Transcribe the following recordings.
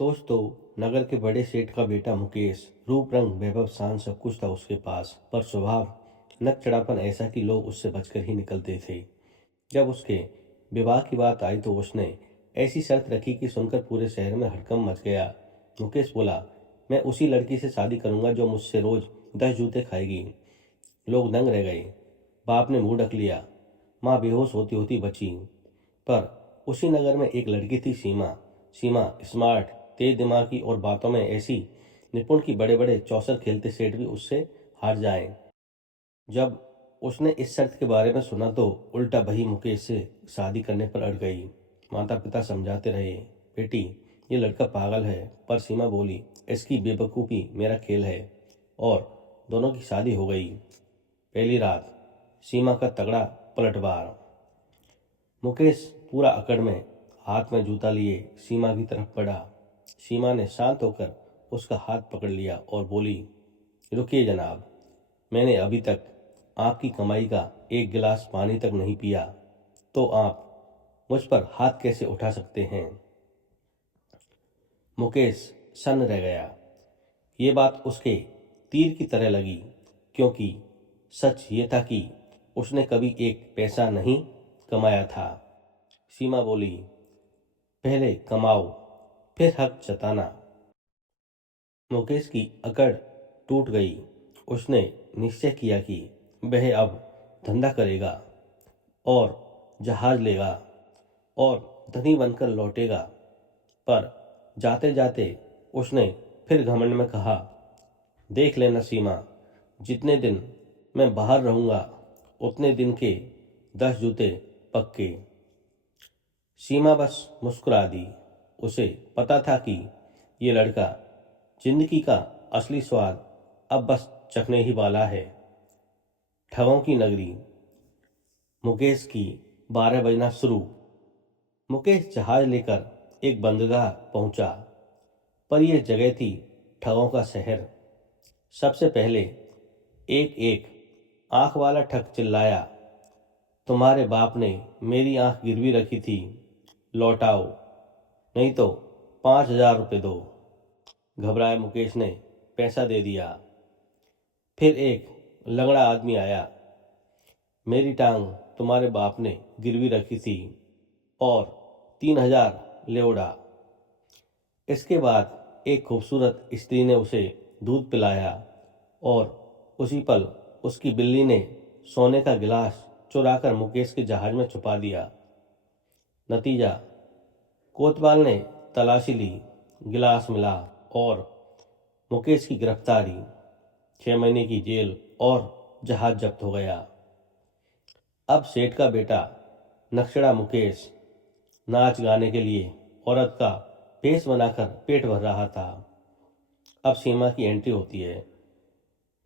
दोस्तों, नगर के बड़े सेठ का बेटा मुकेश रूप रंग वैभव शान सब कुछ था उसके पास, पर स्वभाव नकचढ़ापन ऐसा कि लोग उससे बचकर ही निकलते थे। जब उसके विवाह की बात आई तो उसने ऐसी शर्त रखी कि सुनकर पूरे शहर में हड़कंप मच गया। मुकेश बोला, मैं उसी लड़की से शादी करूंगा जो मुझसे रोज 10 जूते खाएगी। लोग दंग रह गए। बाप ने मुंह ढक लिया। माँ बेहोश होती होती बची। पर उसी नगर में एक लड़की थी, सीमा। सीमा स्मार्ट, तेज दिमाग की और बातों में ऐसी निपुण कि बड़े बड़े चौसर खेलते सेठ भी उससे हार जाएं। जब उसने इस शर्त के बारे में सुना तो उल्टा वही मुकेश से शादी करने पर अड़ गई। माता पिता समझाते रहे, बेटी ये लड़का पागल है, पर सीमा बोली, इसकी बेवकूफ़ी मेरा खेल है। और दोनों की शादी हो गई। पहली रात सीमा का तगड़ा पलटवार। मुकेश पूरा अकड़ में हाथ में जूता लिए सीमा की तरफ बढ़ा। सीमा ने शांत होकर उसका हाथ पकड़ लिया और बोली, रुकिए जनाब, मैंने अभी तक आपकी कमाई का एक गिलास पानी तक नहीं पिया, तो आप मुझ पर हाथ कैसे उठा सकते हैं। मुकेश सन्न रह गया। ये बात उसके तीर की तरह लगी, क्योंकि सच ये था कि उसने कभी एक पैसा नहीं कमाया था। सीमा बोली, पहले कमाओ, फिर हक जताना। मुकेश की अकड़ टूट गई। उसने निश्चय किया कि वह अब धंधा करेगा और जहाज लेगा और धनी बनकर लौटेगा। पर जाते जाते उसने फिर घमंड में कहा, देख लेना सीमा, जितने दिन मैं बाहर रहूंगा उतने दिन के 10 जूते पक्के। सीमा बस मुस्कुरा दी। उसे पता था कि ये लड़का जिंदगी का असली स्वाद अब बस चखने ही वाला है। ठगों की नगरी। मुकेश की 12 बजना शुरू। मुकेश जहाज लेकर एक बंदरगाह पहुंचा, पर यह जगह थी ठगों का शहर। सबसे पहले एक एक आंख वाला ठग चिल्लाया, तुम्हारे बाप ने मेरी आंख गिरवी रखी थी, लौटाओ, नहीं तो 5,000 रुपये दो। घबराए मुकेश ने पैसा दे दिया। फिर एक लंगड़ा आदमी आया, मेरी टांग तुम्हारे बाप ने गिरवी रखी थी और 3,000 ले उड़ा। इसके बाद एक खूबसूरत स्त्री ने उसे दूध पिलाया और उसी पल उसकी बिल्ली ने सोने का गिलास चुराकर मुकेश के जहाज में छुपा दिया। नतीजा, कोतवाल ने तलाशी ली, गिलास मिला और मुकेश की गिरफ्तारी, 6 महीने की जेल और जहाज जब्त हो गया। अब सेठ का बेटा नक्शड़ा मुकेश नाच गाने के लिए औरत का भेष बनाकर पेट भर रहा था। अब सीमा की एंट्री होती है।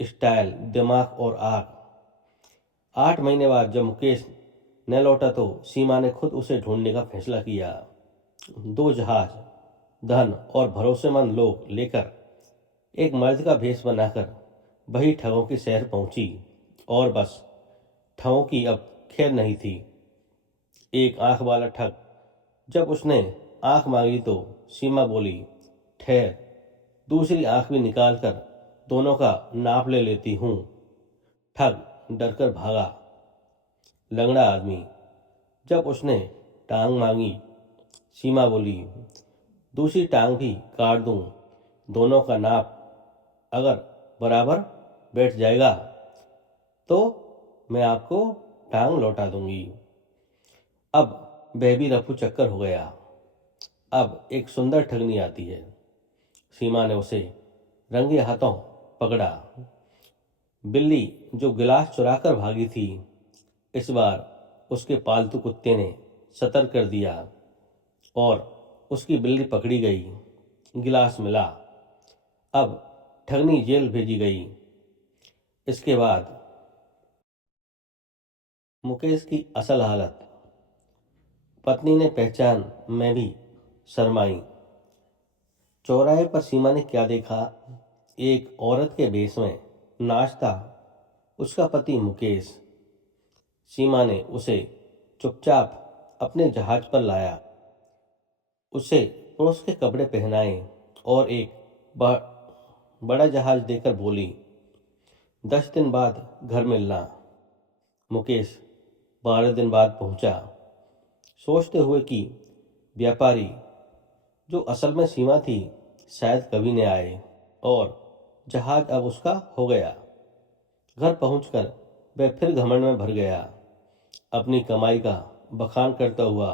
स्टाइल, दिमाग और आग। 8 महीने बाद जब मुकेश न लौटा तो सीमा ने खुद उसे ढूंढने का फैसला किया। 2 जहाज, धन और भरोसेमंद लोग लेकर एक मर्द का भेष बनाकर वही ठगों के शहर पहुंची। और बस ठगों की अब खैर नहीं थी। एक आंख वाला ठग। जब उसने आंख मांगी तो सीमा बोली, ठहर, दूसरी आंख भी निकाल कर दोनों का नाप ले लेती हूँ। ठग डरकर भागा। लंगड़ा आदमी। जब उसने टांग मांगी, सीमा बोली, दूसरी टांग भी काट दूं, दोनों का नाप अगर बराबर बैठ जाएगा तो मैं आपको टांग लौटा दूंगी। अब वह भी रफू चक्कर हो गया। अब एक सुंदर ठगनी आती है। सीमा ने उसे रंगे हाथों पकड़ा। बिल्ली जो गिलास चुराकर भागी थी, इस बार उसके पालतू कुत्ते ने सतर्क कर दिया और उसकी बिल्ली पकड़ी गई। गिलास मिला। अब ठगनी जेल भेजी गई। इसके बाद मुकेश की असल हालत। पत्नी ने पहचान में भी शर्माई। चौराहे पर सीमा ने क्या देखा? एक औरत के भेष में नाचता उसका पति मुकेश। सीमा ने उसे चुपचाप अपने जहाज पर लाया। उसे पड़ोस के कपड़े पहनाए और एक बड़ा जहाज देकर बोली, 10 दिन बाद घर मिलना। मुकेश 12 दिन बाद पहुंचा, सोचते हुए कि व्यापारी जो असल में सीमा थी शायद कभी न आए और जहाज अब उसका हो गया। घर पहुंचकर वह फिर घमंड में भर गया, अपनी कमाई का बखान करता हुआ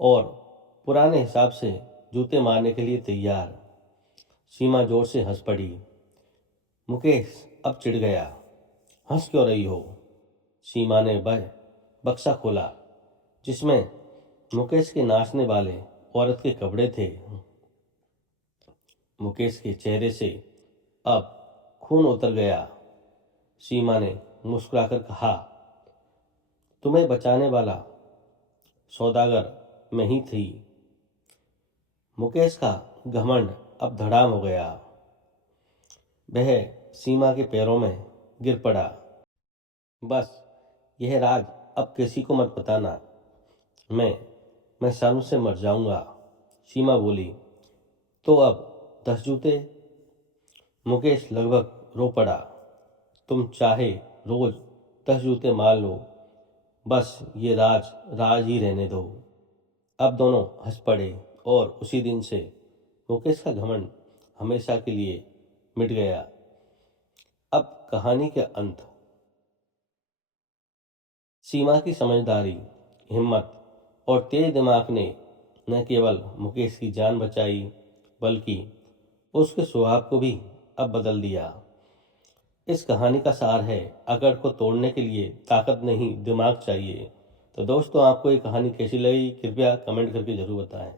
और पुराने हिसाब से जूते मारने के लिए तैयार। सीमा जोर से हंस पड़ी। मुकेश अब चिढ़ गया। हंस क्यों रही हो? सीमा ने वह बक्सा खोला जिसमें मुकेश के नाचने वाले औरत के कपड़े थे। मुकेश के चेहरे से अब खून उतर गया। सीमा ने मुस्कुराकर कहा, तुम्हें बचाने वाला सौदागर मैं ही थी। मुकेश का घमंड अब धड़ाम हो गया। वह सीमा के पैरों में गिर पड़ा। बस यह राज अब किसी को मत बताना, मैं शर्म से मर जाऊंगा। सीमा बोली, तो अब 10 जूते? मुकेश लगभग रो पड़ा। तुम चाहे रोज 10 जूते मार लो, बस ये राज ही रहने दो। अब दोनों हंस पड़े और उसी दिन से मुकेश का घमंड हमेशा के लिए मिट गया। अब कहानी के अंत। सीमा की समझदारी, हिम्मत और तेज दिमाग ने न केवल मुकेश की जान बचाई बल्कि उसके स्वभाव को भी अब बदल दिया। इस कहानी का सार है, अकड़ को तोड़ने के लिए ताकत नहीं दिमाग चाहिए। तो दोस्तों, आपको ये कहानी कैसी लगी कृपया कमेंट करके जरूर बताएं।